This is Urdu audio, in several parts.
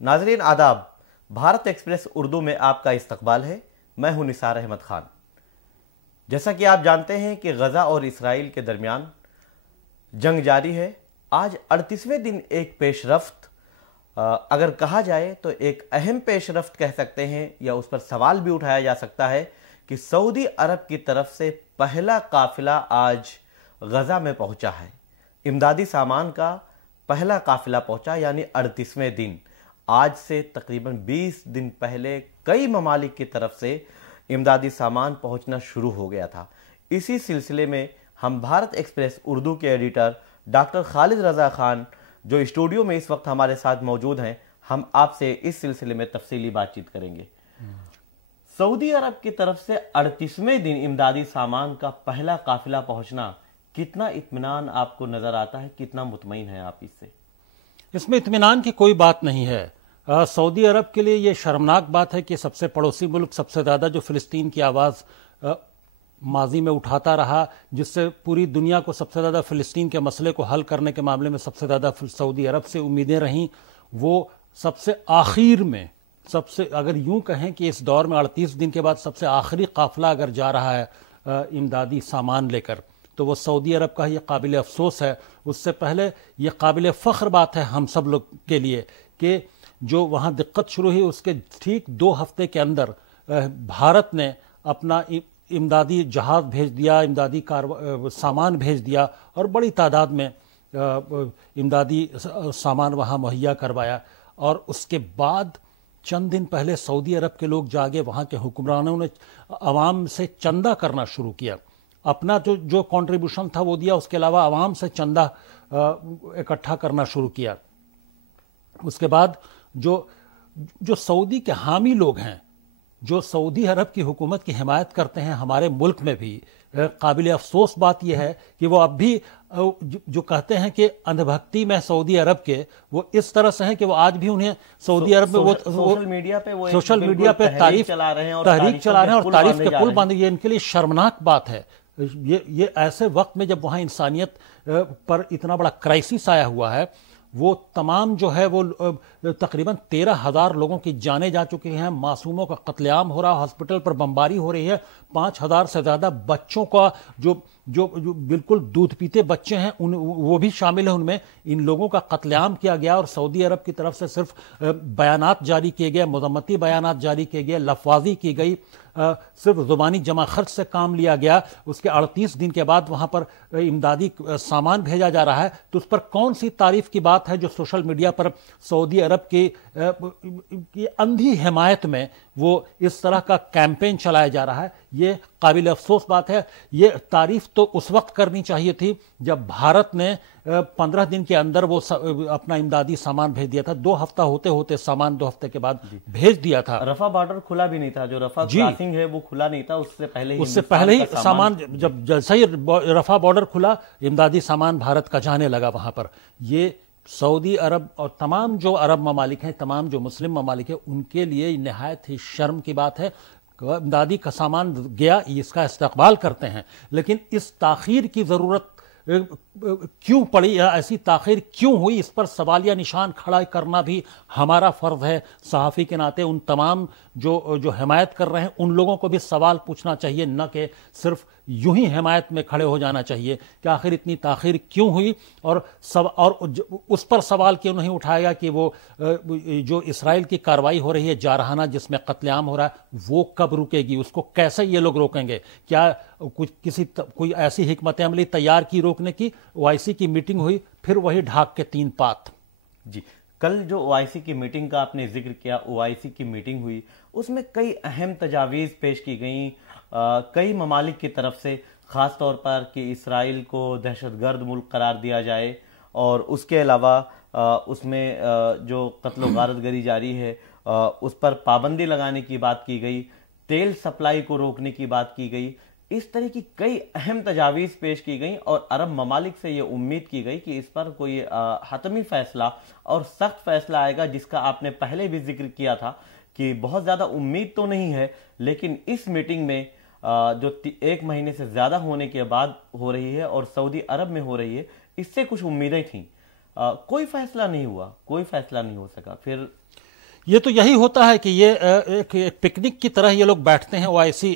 ناظرین آداب، بھارت ایکسپریس اردو میں آپ کا استقبال ہے۔ میں ہوں نثار احمد خان۔ جیسا کہ آپ جانتے ہیں کہ غزہ اور اسرائیل کے درمیان جنگ جاری ہے۔ آج 38ویں دن ایک پیش رفت، اگر کہا جائے تو ایک اہم پیش رفت کہہ سکتے ہیں، یا اس پر سوال بھی اٹھایا جا سکتا ہے کہ سعودی عرب کی طرف سے پہلا قافلہ آج غزہ میں پہنچا ہے۔ امدادی سامان کا پہلا قافلہ پہنچا، یعنی 38ویں دن۔ آج سے تقریباً 20 دن پہلے کئی ممالک کی طرف سے امدادی سامان پہنچنا شروع ہو گیا تھا۔ اسی سلسلے میں ہم بھارت ایکسپریس اردو کے ایڈیٹر ڈاکٹر خالد رضا خان، جو اسٹوڈیو میں اس وقت ہمارے ساتھ موجود ہیں، ہم آپ سے اس سلسلے میں تفصیلی بات چیت کریں گے۔ سعودی عرب کی طرف سے 38ویں دن امدادی سامان کا پہلا قافلہ پہنچنا، کتنا اطمینان آپ کو نظر آتا ہے؟ کتنا مطمئن ہیں آپ اس سے؟ اس میں اطمینان کی کوئی بات نہیں ہے۔ سعودی عرب کے لیے یہ شرمناک بات ہے کہ سب سے پڑوسی ملک، سب سے زیادہ جو فلسطین کی آواز ماضی میں اٹھاتا رہا، جس سے پوری دنیا کو سب سے زیادہ فلسطین کے مسئلے کو حل کرنے کے معاملے میں سب سے زیادہ سعودی عرب سے امیدیں رہیں، وہ سب سے آخر میں، اگر یوں کہیں کہ اس دور میں 38 دن کے بعد سب سے آخری قافلہ اگر جا رہا ہے امدادی سامان لے کر، تو وہ سعودی عرب کا یہ قابل افسوس ہے۔ اس سے پہلے یہ قابل فخر بات ہے ہم سب لوگ کے لیے کہ جو وہاں دقت شروع ہوئی، اس کے ٹھیک 2 ہفتے کے اندر بھارت نے اپنا امدادی جہاز بھیج دیا، امدادی سامان بھیج دیا، اور بڑی تعداد میں امدادی سامان وہاں مہیا کروایا۔ اور اس کے بعد چند دن پہلے سعودی عرب کے لوگ جاگے، وہاں کے حکمرانوں نے عوام سے چندہ کرنا شروع کیا، اپنا جو کنٹریبیوشن تھا وہ دیا، اس کے علاوہ عوام سے چندہ اکٹھا کرنا شروع کیا۔ اس کے بعد جو سعودی کے حامی لوگ ہیں، جو سعودی عرب کی حکومت کی حمایت کرتے ہیں ہمارے ملک میں بھی، قابل افسوس بات یہ ہے کہ وہ اب بھی جو کہتے ہیں کہ اندھ بھکتی میں سعودی عرب کے، وہ اس طرح سے ہیں کہ وہ آج بھی انہیں سعودی عرب میں سوشل میڈیا پہ تحریک چلا رہے ہیں اور تعریف کے پل باندھے۔ یہ ان کے لیے شرمناک بات ہے۔ یہ ایسے وقت میں جب وہاں انسانیت پر اتنا بڑا کرائسس آیا ہوا ہے، وہ تمام جو ہے وہ تقریباً 13,000 لوگوں کی جانیں جا چکی ہیں، معصوموں کا قتل عام ہو رہا، ہاسپٹل پر بمباری ہو رہی ہے، 5,000 سے زیادہ بچوں کا جو بالکل دودھ پیتے بچے ہیں وہ بھی شامل ہیں ان میں، ان لوگوں کا قتل عام کیا گیا۔ اور سعودی عرب کی طرف سے صرف بیانات جاری کیے گئے، مذمتی بیانات جاری کیے گئے، لفظی کی گئی، صرف زبانی جمع خرچ سے کام لیا گیا۔ اس کے 38 دن کے بعد وہاں پر امدادی سامان بھیجا جا رہا ہے، تو اس پر کون سی تعریف کی بات ہے جو سوشل میڈیا پر سعودی عرب کی اندھی حمایت میں وہ اس طرح کا کیمپین چلایا جا رہا ہے؟ یہ قابل افسوس بات ہے۔ یہ تعریف تو اس وقت کرنی چاہیے تھی جب بھارت نے 15 دن کے اندر وہ اپنا امدادی سامان بھیج دیا تھا۔ 2 ہفتہ ہوتے سامان 2 ہفتے کے بعد بھیج دیا تھا۔ رفح بارڈر کھلا بھی نہیں تھا، جو رفح کراسنگ ہے وہ کھلا نہیں تھا، اس سے پہلے ہی سامان جب جیسے ہی رفح بارڈر کھلا، امدادی سامان بھارت کا جانے لگا وہاں پر۔ یہ سعودی عرب اور تمام جو عرب ممالک ہیں، تمام جو مسلم ممالک ہیں، ان کے لیے نہایت ہی شرم کی بات ہے۔ امدادی کا سامان گیا، اس کا استقبال کرتے ہیں، لیکن اس تاخیر کی ضرورت کیوں پڑی یا ایسی تاخیر کیوں ہوئی، اس پر سوالیہ نشان کھڑا کرنا بھی ہمارا فرض ہے صحافی کے ناطے۔ ان تمام جو حمایت کر رہے ہیں ان لوگوں کو بھی سوال پوچھنا چاہیے، نہ کہ صرف یوں ہی حمایت میں کھڑے ہو جانا چاہیے کہ آخر اتنی تاخیر کیوں ہوئی، اور اس پر سوال کیوں نہیں اٹھایا کہ وہ جو اسرائیل کی کارروائی ہو رہی ہے جارحانہ، جس میں قتل عام ہو رہا ہے، وہ کب رکے گی؟ اس کو کیسے یہ لوگ روکیں گے؟ کیا کوئی ایسی حکمت عملی تیار کی روکنے کی؟ OIC کی میٹنگ ہوئی، پھر وہی ڈھاک کے 3 پات۔ جی، کل جو OIC کی میٹنگ کا آپ نے ذکر کیا، OIC کی میٹنگ ہوئی، اس میں کئی اہم تجاویز پیش کی گئیں کئی ممالک کی طرف سے، خاص طور پر کہ اسرائیل کو دہشت گرد ملک قرار دیا جائے، اور اس کے علاوہ اس میں جو قتل و غارت گری جاری ہے اس پر پابندی لگانے کی بات کی گئی، تیل سپلائی کو روکنے کی بات کی گئی۔ اس طرح کی کئی اہم تجاویز پیش کی گئیں، اور عرب ممالک سے یہ امید کی گئی کہ اس پر کوئی حتمی فیصلہ اور سخت فیصلہ آئے گا، جس کا آپ نے پہلے بھی ذکر کیا تھا کہ بہت زیادہ امید تو نہیں ہے، لیکن اس میٹنگ میں جو 1 مہینے سے زیادہ ہونے کے بعد ہو رہی ہے اور سعودی عرب میں ہو رہی ہے، اس سے کچھ امیدیں تھیں۔ کوئی فیصلہ نہیں ہوا، کوئی فیصلہ نہیں ہو سکا۔ پھر یہ تو یہی ہوتا ہے کہ یہ ایک پکنک کی طرح یہ لوگ بیٹھتے ہیں اوآیسی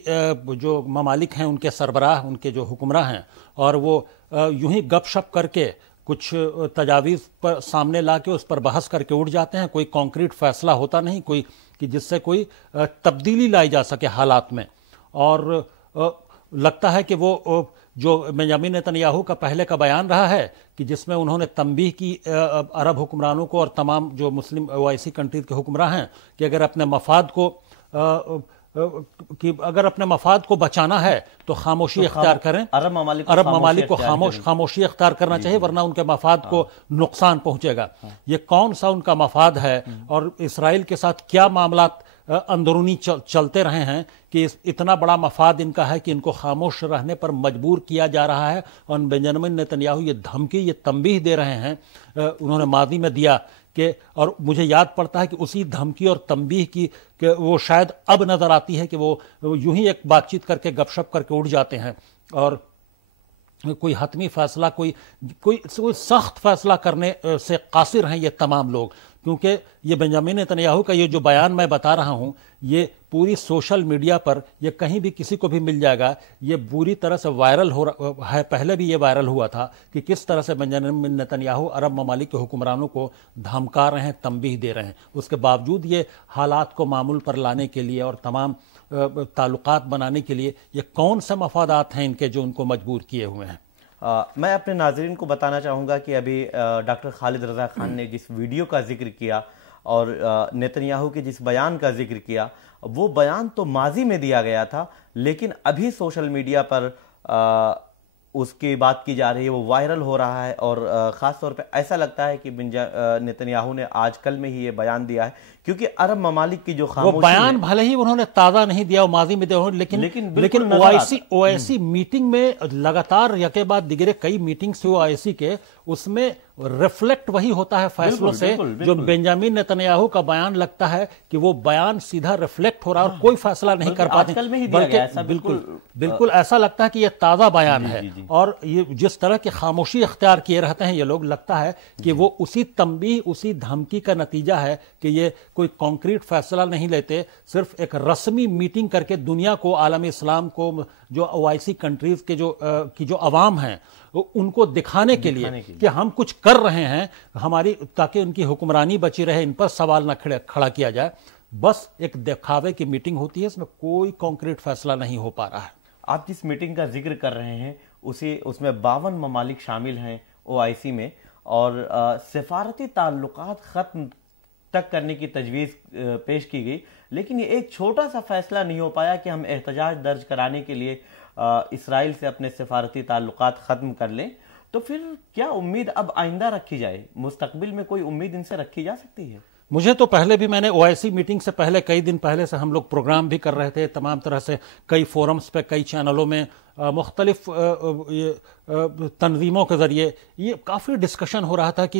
جو ممالک ہیں ان کے سربراہ ان کے جو حکمراں ہیں اور وہ یوں ہی گپ شپ کر کے کچھ تجاویز پر سامنے لا کے اس پر بحث کر کے اٹھ جاتے ہیں. کوئی کانکریٹ فیصلہ ہوتا نہیں کوئی کہ جس سے کوئی تبدیلی لائی جا سکے حالات میں. اور لگتا ہے کہ وہ جو بنیامین نیتن یاہو کا پہلے کا بیان رہا ہے کہ جس میں انہوں نے تنبیہ کی عرب حکمرانوں کو اور تمام جو مسلم اوآیسی کنٹریز کے حکمراں ہیں کہ اگر اپنے مفاد کو بچانا ہے تو خاموشی اختیار کریں. عرب ممالک کو خاموشی اختیار کرنا چاہیے ورنہ ان کے مفاد کو نقصان پہنچے گا. یہ کون سا ان کا مفاد ہے اور اسرائیل کے ساتھ کیا معاملات اندرونی چلتے رہے ہیں کہ اتنا بڑا مفاد ان کا ہے کہ ان کو خاموش رہنے پر مجبور کیا جا رہا ہے. اور بنیامین نیتن یاہو یہ دھمکی یہ تنبیہ دے رہے ہیں انہوں نے ماضی میں دیا کہ اور مجھے یاد پڑتا ہے کہ اسی دھمکی اور تنبیہ کی کہ وہ شاید اب نظر آتی ہے کہ وہ یوں ہی ایک بات چیت کر کے گپ شپ کر کے اٹھ جاتے ہیں اور کوئی حتمی فیصلہ کوئی سخت فیصلہ کرنے سے قاصر ہیں یہ تمام لوگ. کیونکہ یہ بنیامین نیتن یاہو کا یہ جو بیان میں بتا رہا ہوں یہ پوری سوشل میڈیا پر یہ کہیں بھی کسی کو بھی مل جائے گا. یہ بری طرح سے وائرل ہو رہا ہے. پہلے بھی یہ وائرل ہوا تھا کہ کس طرح سے بنیامین نیتن یاہو عرب ممالک کے حکمرانوں کو دھمکا رہے ہیں تنبیہ دے رہے ہیں. اس کے باوجود یہ حالات کو معمول پر لانے کے لیے اور تمام تعلقات بنانے کے لیے یہ کون سے مفادات ہیں ان کے جو ان کو مجبور کیے ہوئے ہیں. میں اپنے ناظرین کو بتانا چاہوں گا کہ ابھی ڈاکٹر خالد رضا خان نے جس ویڈیو کا ذکر کیا اور نیتن یاہو کے جس بیان کا ذکر کیا وہ بیان تو ماضی میں دیا گیا تھا لیکن ابھی سوشل میڈیا پر اس کی بات کی جا رہی ہے وہ وائرل ہو رہا ہے اور خاص طور پہ ایسا لگتا ہے کہ نیتن یاہو نے آج کل میں ہی یہ بیان دیا ہے کیونکہ عرب ممالک کی جو خاموشی وہ بیان بھلے ہی انہوں نے تازہ نہیں دیا ماضی میں دیا لیکن اوآیسی میٹنگ میں لگاتار یکے بعد دیگرے کئی میٹنگز ہوئے اوآیسی کے اس میں ریفلیکٹ وہی ہوتا ہے فیصلوں سے جو بنیامین نیتن یاہو کا بیان لگتا ہے کہ وہ بیان سیدھا ریفلیکٹ ہو رہا ہے اور کوئی فیصلہ نہیں کر پاتے بلکہ بالکل ایسا لگتا ہے کہ یہ تازہ بیان ہے. اور یہ جس طرح کی خاموشی اختیار کیے رہتے ہیں یہ لوگ لگتا ہے کہ وہ اسی تنبیہ اسی دھمکی کا نتیجہ ہے کہ یہ کوئی کانکریٹ فیصلہ نہیں لیتے صرف ایک رسمی میٹنگ کر کے دنیا کو عالم اسلام کو جو اوآیسی کنٹریز کے جو عوام ہیں ان کو دکھانے کے لیے کہ ہم کچھ کر رہے ہیں ہماری تاکہ ان کی حکمرانی بچی رہے ان پر سوال نہ کھڑا کیا جائے. بس ایک دکھاوے کی میٹنگ ہوتی ہے اس میں کوئی کانکریٹ فیصلہ نہیں ہو پا رہا ہے. آپ جس میٹنگ کا ذکر کر رہے ہیں اس میں 52 ممالک شامل ہیں اوآیسی میں اور سفارتی تعلقات ختم تک کرنے کی تجویز پیش کی گئی لیکن یہ ایک چھوٹا سا فیصلہ نہیں ہو پایا کہ ہم احتجاج درج کرانے کے لیے اسرائیل سے اپنے سفارتی تعلقات ختم کر لیں. تو پھر کیا امید اب آئندہ رکھی جائے مستقبل میں کوئی امید ان سے رکھی جا سکتی ہے؟ مجھے تو پہلے بھی میں نے اوآیسی میٹنگ سے پہلے کئی دن پہلے سے ہم لوگ پروگرام بھی کر رہے تھے تمام طرح سے کئی فورمز پہ کئی چینلوں میں مختلف تنظیموں کے ذریعے یہ کافی ڈسکشن ہو رہا تھا کہ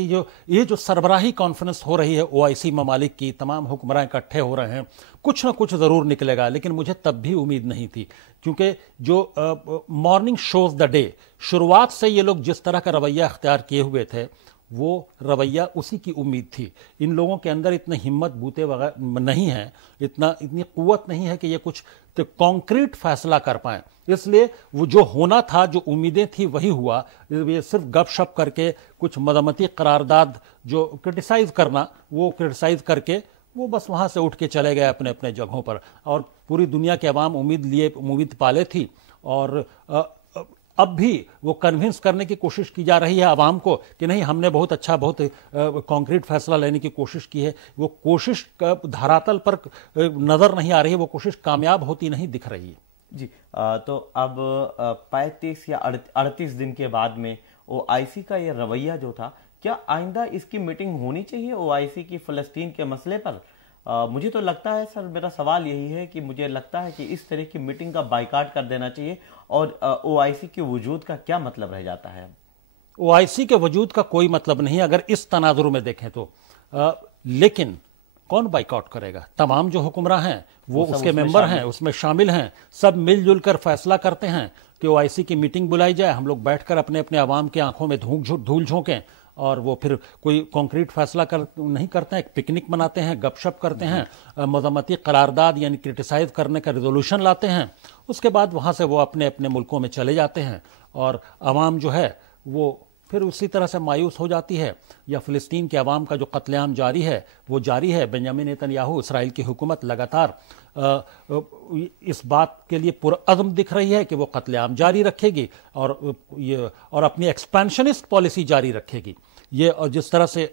یہ جو سربراہی کانفرنس ہو رہی ہے اوآیسی ممالک کی تمام حکمراں اکٹھے ہو رہے ہیں کچھ نہ کچھ ضرور نکلے گا. لیکن مجھے تب بھی امید نہیں تھی کیونکہ جو مارننگ شوز دا ڈے شروعات سے یہ لوگ جس طرح کا رویہ اختیار کیے ہوئے تھے وہ رویہ اسی کی امید تھی. ان لوگوں کے اندر اتنی ہمت بوتے وغیرہ نہیں ہیں اتنی قوت نہیں ہے کہ یہ کچھ کانکریٹ فیصلہ کر پائیں. اس لیے وہ جو ہونا تھا جو امیدیں تھی وہی ہوا. یہ صرف گپ شپ کر کے کچھ مذمتی قرارداد جو کرٹیسائز کرنا وہ کرٹیسائز کر کے وہ بس وہاں سے اٹھ کے چلے گئے اپنے اپنے جگہوں پر اور پوری دنیا کے عوام امید پالے تھی. اور اب بھی وہ کنونس کرنے کی کوشش کی جا رہی ہے عوام کو کہ نہیں ہم نے بہت اچھا بہت کانکریٹ فیصلہ لینے کی کوشش کی ہے. وہ کوشش دھراتل پر نظر نہیں آ رہی ہے وہ کوشش کامیاب ہوتی نہیں دکھ رہی ہے. جی تو اب 35 یا 38 دن کے بعد میں اوآیسی کا یہ رویہ جو تھا کیا آئندہ اس کی میٹنگ ہونی چاہیے اوآیسی کی فلسطین کے مسئلے پر؟ مجھے تو لگتا ہے سر میرا سوال یہی ہے کہ مجھے لگتا ہے کہ اس طرح کی میٹنگ کا بائیکاٹ کر دینا چاہیے اور اوآیسی کے وجود کا کیا مطلب رہ جاتا ہے؟ اوآیسی کے وجود کا کوئی مطلب نہیں اگر اس تناظر میں دیکھیں تو. لیکن کون بائیکاٹ کرے گا؟ تمام جو حکمراں ہیں وہ اس کے ممبر ہیں اس میں شامل ہیں سب مل جل کر فیصلہ کرتے ہیں کہ اوآیسی کی میٹنگ بلائی جائے ہم لوگ بیٹھ کر اپنے اپنے عوام کی آنکھوں میں دھول جھونکیں اور وہ پھر کوئی کانکریٹ فیصلہ نہیں کرتے ہیں، ایک پکنک مناتے ہیں، گپ شپ کرتے ہیں، مذمتی قرارداد یعنی کرٹیسائز کرنے کا ریزولوشن لاتے ہیں، اس کے بعد وہاں سے وہ اپنے اپنے ملکوں میں چلے جاتے ہیں، اور عوام جو ہے وہ پھر اسی طرح سے مایوس ہو جاتی ہے. یا فلسطین کے عوام کا جو قتل عام جاری ہے وہ جاری ہے. بنیامین نیتن یاہو، اسرائیل کی حکومت لگاتار اس بات کے لیے پرعزم دکھ رہی ہے کہ وہ قتل عام جاری رکھے گی اور اپنی ایکسپینشنسٹ پالیسی جاری رکھے گی. یہ اور جس طرح سے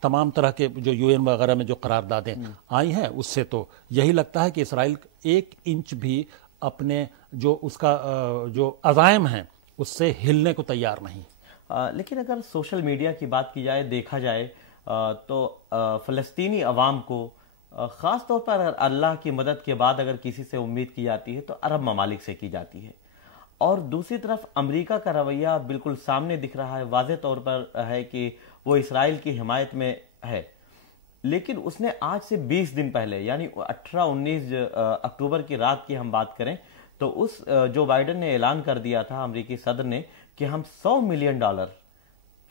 تمام طرح کے جو UN وغیرہ میں جو قراردادیں آئی ہیں اس سے تو یہی لگتا ہے کہ اسرائیل 1 انچ بھی اپنے جو اس کا جو عزائم ہیں اس سے ہلنے کو تیار نہیں. لیکن اگر سوشل میڈیا کی بات کی جائے، دیکھا جائے تو فلسطینی عوام کو خاص طور پر اللہ کی مدد کے بعد اگر کسی سے امید کی جاتی ہے تو عرب ممالک سے کی جاتی ہے، اور دوسری طرف امریکہ کا رویہ بالکل سامنے دکھ رہا ہے، واضح طور پر ہے کہ وہ اسرائیل کی حمایت میں ہے. لیکن اس نے آج سے 20 دن پہلے یعنی 18-19 اکتوبر کی رات کی ہم بات کریں تو اس جو بائیڈن نے اعلان کر دیا تھا امریکی صدر نے کہ ہم $100 ملین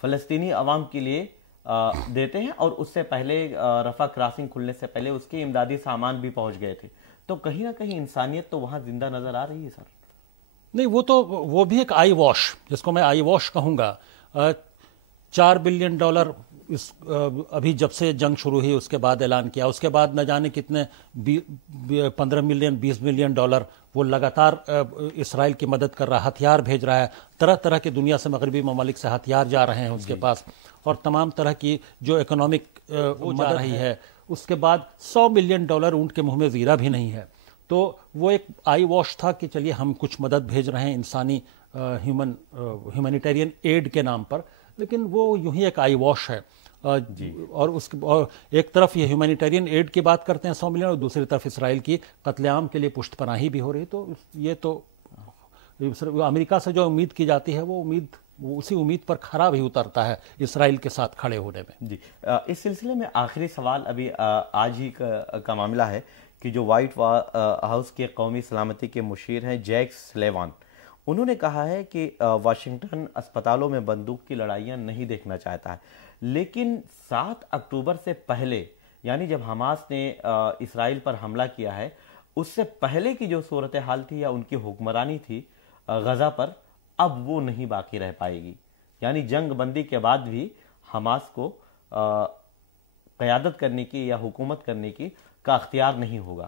فلسطینی عوام کے لیے دیتے ہیں، اور اس سے پہلے رفح کراسنگ کھلنے سے پہلے اس کے امدادی سامان بھی پہنچ گئے تھے. تو کہیں نہ کہیں انسانیت تو وہاں زندہ نظر آ رہی ہے سر. نہیں، وہ بھی ایک آئی واش، جس کو میں آئی واش کہوں گا. $4 بلین ابھی جب سے جنگ شروع ہوئی اس کے بعد اعلان کیا، اس کے بعد نہ جانے کتنے 15 ملین $20 ملین وہ لگاتار اسرائیل کی مدد کر رہا ہے، ہتھیار بھیج رہا ہے، طرح طرح کی دنیا سے مغربی ممالک سے ہتھیار جا رہے ہیں اس کے پاس، اور تمام طرح کی جو اکنامک وہ جا رہی ہے. اس کے بعد $100 ملین اونٹ کے منہ میں زیرہ بھی نہیں ہے. تو وہ ایک آئی واش تھا کہ چلیے ہم کچھ مدد بھیج رہے ہیں انسانی ہیومینیٹیرین ایڈ کے نام پر، لیکن وہ یوں ہی ایک آئی واش ہے. اور ایک طرف یہ ہیومینیٹیرین ایڈ کی بات کرتے ہیں 100 ملین، اور دوسری طرف اسرائیل کی قتل عام کے لیے پشت پناہی بھی ہو رہی. تو یہ تو امریکہ سے جو امید کی جاتی ہے وہ اسی امید پر کھرا بھی اترتا ہے اسرائیل کے ساتھ کھڑے ہونے میں. جی، اس سلسلے میں آخری سوال ابھی آج ہی کا معاملہ ہے کہ جو وائٹ ہاؤس کے قومی سلامتی کے مشیر ہیں جیک سلیوان، انہوں نے کہا ہے کہ واشنگٹن اسپتالوں میں بندوق کی لڑائیاں نہیں دیکھنا چاہتا ہے، لیکن 7 اکتوبر سے پہلے یعنی جب حماس نے اسرائیل پر حملہ کیا ہے اس سے پہلے کی جو صورتحال تھی یا ان کی حکمرانی تھی غزہ پر، اب وہ نہیں باقی رہ پائے گی. یعنی جنگ بندی کے بعد بھی حماس کو قیادت کرنے کی یا حکومت کرنے کی کا اختیار نہیں ہوگا.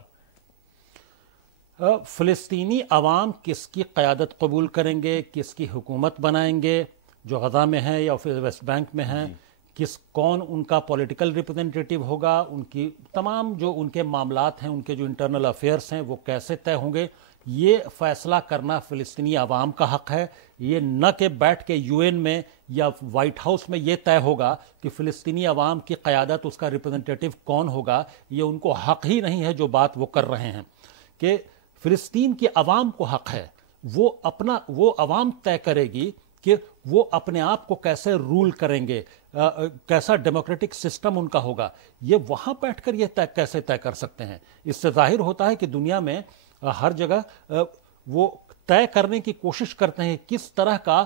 فلسطینی عوام کس کی قیادت قبول کریں گے، کس کی حکومت بنائیں گے، جو غزہ میں ہیں یا پھر ویسٹ بینک میں ہیں، کون ان کا پولیٹیکل ریپرزینٹیٹیو ہوگا، ان کی تمام جو ان کے معاملات ہیں، ان کے جو انٹرنل افیئرس ہیں وہ کیسے طے ہوں گے، یہ فیصلہ کرنا فلسطینی عوام کا حق ہے. یہ نہ کہ بیٹھ کے UN میں یا وائٹ ہاؤس میں یہ طے ہوگا کہ فلسطینی عوام کی قیادت، اس کا ریپرزینٹیٹیو کون ہوگا. یہ ان کو حق ہی نہیں ہے جو بات وہ کر رہے ہیں، کہ فلسطین کی عوام کو حق ہے، وہ عوام طے کرے گی کہ وہ اپنے آپ کو کیسے رول کریں گے، کیسا ڈیموکریٹک سسٹم ان کا ہوگا. یہ وہاں بیٹھ کر یہ کیسے طے کر سکتے ہیں؟ اس سے ظاہر ہوتا ہے کہ دنیا میں ہر جگہ وہ طے کرنے کی کوشش کرتے ہیں کس طرح کا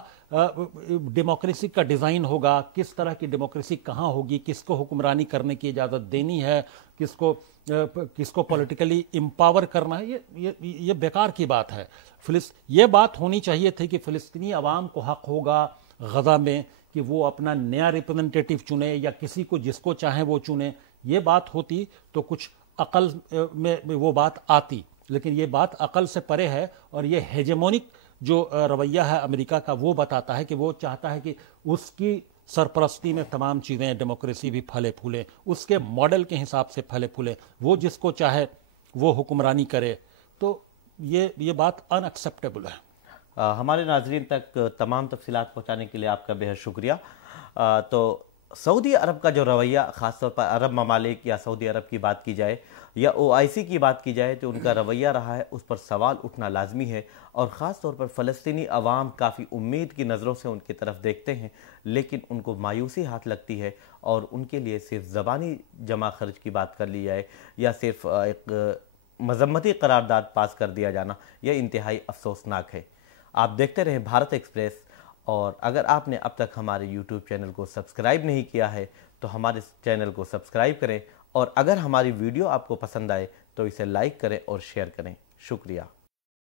ڈیموکریسی کا ڈیزائن ہوگا، کس طرح کی ڈیموکریسی کہاں ہوگی، کس کو حکمرانی کرنے کی اجازت دینی ہے، کس کو پولیٹیکلی امپاور کرنا ہے. یہ بیکار کی بات ہے. یہ بات ہونی چاہیے تھی کہ فلسطینی عوام کو حق ہوگا غزہ میں کہ وہ اپنا نیا ریپرزینٹیٹیو چنے یا کسی کو جس کو چاہیں وہ چنے. یہ بات ہوتی تو کچھ عقل میں وہ بات آتی، لیکن یہ بات عقل سے پرے ہے. اور یہ ہیجمونک جو رویہ ہے امریکہ کا وہ بتاتا ہے کہ وہ چاہتا ہے کہ اس کی سرپرستی میں تمام چیزیں، ڈیموکریسی بھی پھلے پھولے، اس کے ماڈل کے حساب سے پھلے پھولے، وہ جس کو چاہے وہ حکمرانی کرے. تو یہ بات ان ایکسیپٹیبل ہے. ہمارے ناظرین تک تمام تفصیلات پہنچانے کے لیے آپ کا بہت شکریہ. تو سعودی عرب کا جو رویہ، خاص طور پر عرب ممالک یا سعودی عرب کی بات کی جائے یا OIC کی بات کی جائے تو ان کا رویہ رہا ہے، اس پر سوال اٹھنا لازمی ہے. اور خاص طور پر فلسطینی عوام کافی امید کی نظروں سے ان کی طرف دیکھتے ہیں، لیکن ان کو مایوسی ہاتھ لگتی ہے، اور ان کے لیے صرف زبانی جمع خرچ کی بات کر لی جائے یا صرف ایک مذمتی قرارداد پاس کر دیا جانا، یہ انتہائی افسوسناک ہے. آپ دیکھتے رہیں بھارت ایکسپریس، اور اگر آپ نے اب تک ہمارے یوٹیوب چینل کو سبسکرائب نہیں کیا ہے تو ہمارے چینل کو سبسکرائب کریں، اور اگر ہماری ویڈیو آپ کو پسند آئے تو اسے لائک کریں اور شیئر کریں۔ شکریہ۔